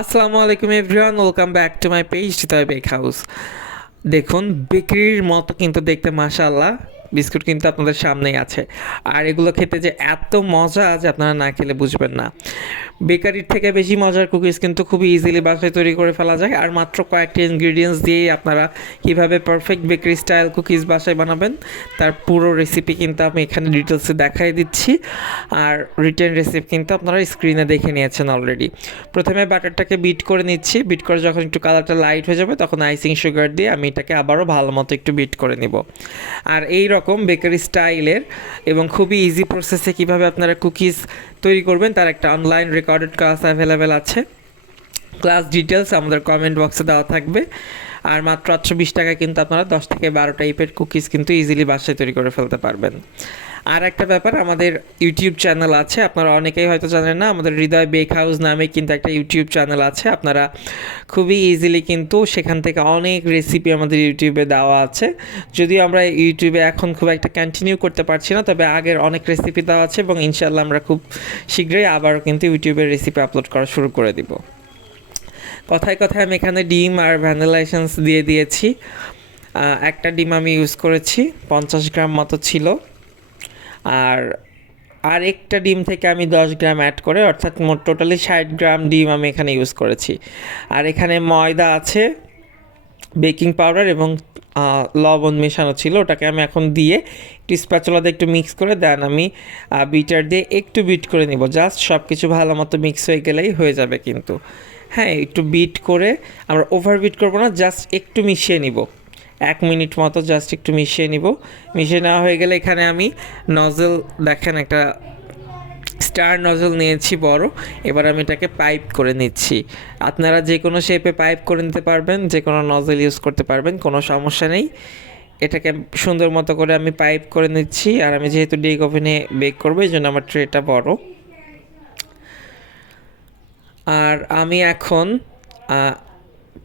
আসসালামু আলাইকুম everyone, welcome back to my page চিতয় bake house দেখুন, বিক্রির মতো কিন্তু দেখতে মাশাল্লাহ বিস্কুট কিন্তু আপনাদের সামনেই আছে। আর এগুলো খেতে যে এত মজা যে আপনারা না খেলে বুঝবেন না। বেকারির থেকে বেশি মজার কুকিজ কিন্তু খুবই ইজিলি বাসায় তৈরি করে ফেলা যায়। আর মাত্র কয়েকটি ইনগ্রিডিয়েন্টস দিয়েই আপনারা কীভাবে পারফেক্ট বেকারি স্টাইল কুকিজ বাসায় বানাবেন, তার পুরো রেসিপি কিন্তু আমি এখানে ডিটেলসে দেখাই দিচ্ছি। আর রিটার্ন রেসিপি কিন্তু আপনারা স্ক্রিনে দেখে নিয়েছেন অলরেডি প্রথমে বাটারটাকে বিট করে নিচ্ছি। বিট করে যখন একটু কালারটা লাইট হয়ে যাবে, তখন আইসিং সুগার দিয়ে আমি এটাকে আবারও ভালো মতো একটু বিট করে নিব। আর এই রকম বেকারি স্টাইলের এবং খুবই ইজি প্রসেসে কীভাবে আপনারা কুকিজ তৈরি করবেন, তার একটা অনলাইন রেকর্ডেড ক্লাস অ্যাভেলেবেল আছে। ক্লাস ডিটেলস আমাদের কমেন্ট বক্সে দেওয়া থাকবে। আর মাত্র আটশো বিশ টাকায় কিন্তু আপনারা দশ থেকে বারো টাইপের কুকিজ কিন্তু ইজিলি বাসায় তৈরি করে ফেলতে পারবেন। আর একটা ব্যাপার, আমাদের ইউটিউব চ্যানেল আছে, আপনারা অনেকেই হয়তো জানেন না, আমাদের হৃদয় বেক হাউস নামে কিন্তু একটা ইউটিউব চ্যানেল আছে, আপনারা খুবই ইজিলি কিন্তু সেখান থেকে অনেক রেসিপি আমাদের ইউটিউবে দেওয়া আছে। যদিও আমরা ইউটিউবে এখন খুব একটা কন্টিনিউ করতে পারছি না, তবে আগের অনেক রেসিপি দেওয়া আছে এবং ইনশাল্লাহ আমরা খুব শীঘ্রই আবারও কিন্তু ইউটিউবের রেসিপি আপলোড করা শুরু করে দিব। কথায় কথায় আমি এখানে ডিম আর ভ্যানিলা এসেন্স দিয়ে দিয়েছি। একটা ডিম আমি ইউজ করেছি, পঞ্চাশ গ্রাম মতো ছিল। আর আর একটা ডিম থেকে আমি দশ গ্রাম অ্যাড করে, অর্থাৎ মোট টোটালি ষাট গ্রাম ডিম আমি এখানে ইউজ করেছি। আর এখানে ময়দা আছে, বেকিং পাউডার এবং লবণ মেশানো ছিল। ওটাকে আমি এখন দিয়ে একটু স্প্যাচুলাতে একটু মিক্স করে দেন আমি বিটার দিয়ে একটু বিট করে নিব। জাস্ট সব কিছু ভালো মতো মিক্স হয়ে গেলেই হয়ে যাবে কিন্তু। হ্যাঁ একটু বিট করে আমরা ওভার বিট করব না জাস্ট একটু মিশিয়ে নিব। এক মিনিট মতো জাস্ট একটু মিশিয়ে নিব। মিশিয়ে নেওয়া হয়ে গেলে এখানে আমি নজল দেখেন একটা স্টার নজল নিয়েছি বড়, এবার আমি এটাকে পাইপ করে নিচ্ছি। আপনারা যে কোনো শেপে পাইপ করে নিতে পারবেন, যে কোনো নজল ইউজ করতে পারবেন, কোনো সমস্যা নেই। এটাকে সুন্দর মতো করে আমি পাইপ করে নিচ্ছি, আর আমি যেহেতু ডেক ওভেনে বেক করব, এই জন্য আমার ট্রেটা বড়। আর আমি এখন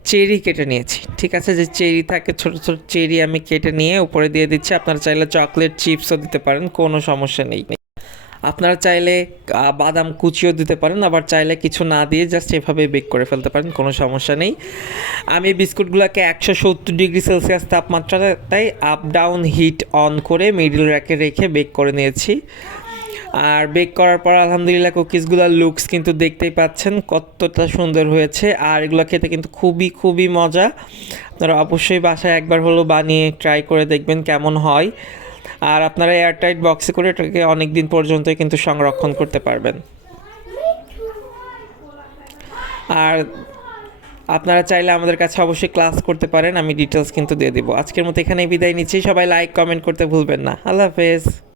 চেরি কেটে নিয়েছি। ঠিক আছে? যে চেরি থাকে, ছোট ছোট চেরি আমি কেটে নিয়ে উপরে দিয়ে দিচ্ছি। আপনারা চাইলে চকলেট চিপসও দিতে পারেন, কোনো সমস্যা নেই। আপনারা চাইলে বাদাম কুচিও দিতে পারেন, আবার চাইলে কিছু না দিয়ে জাস্ট এভাবে বেক করে ফেলতে পারেন, কোনো সমস্যা নেই। আমি বিস্কুটগুলোকে একশো সত্তর ডিগ্রি সেলসিয়াস তাপমাত্রায় আপ ডাউন হিট অন করে মিডিল র্যাকে রেখে বেক করে নিয়েছি। আর বেক করার পর আলহামদুলিল্লাহ কুকিজগুলোর লুকস কিন্তু দেখতেই পাচ্ছেন, কতটা সুন্দর হয়েছে। আর এগুলো খেতে কিন্তু খুবই খুবই মজা। আপনারা অবশ্যই বাসায় একবার হলো বানিয়ে ট্রাই করে দেখবেন কেমন হয়। আর আপনারা এয়ারটাইট বক্সে করে এটাকে অনেক দিন পর্যন্তই কিন্তু সংরক্ষণ করতে পারবেন। আর আপনারা চাইলে আমাদের কাছে অবশ্যই ক্লাস করতে পারেন, আমি ডিটেলস কিন্তু দিয়ে দিব। আজকের মতো এখানেই বিদায় নিচ্ছি। সবাই লাইক কমেন্ট করতে ভুলবেন না। আল্লাহ হাফেজ।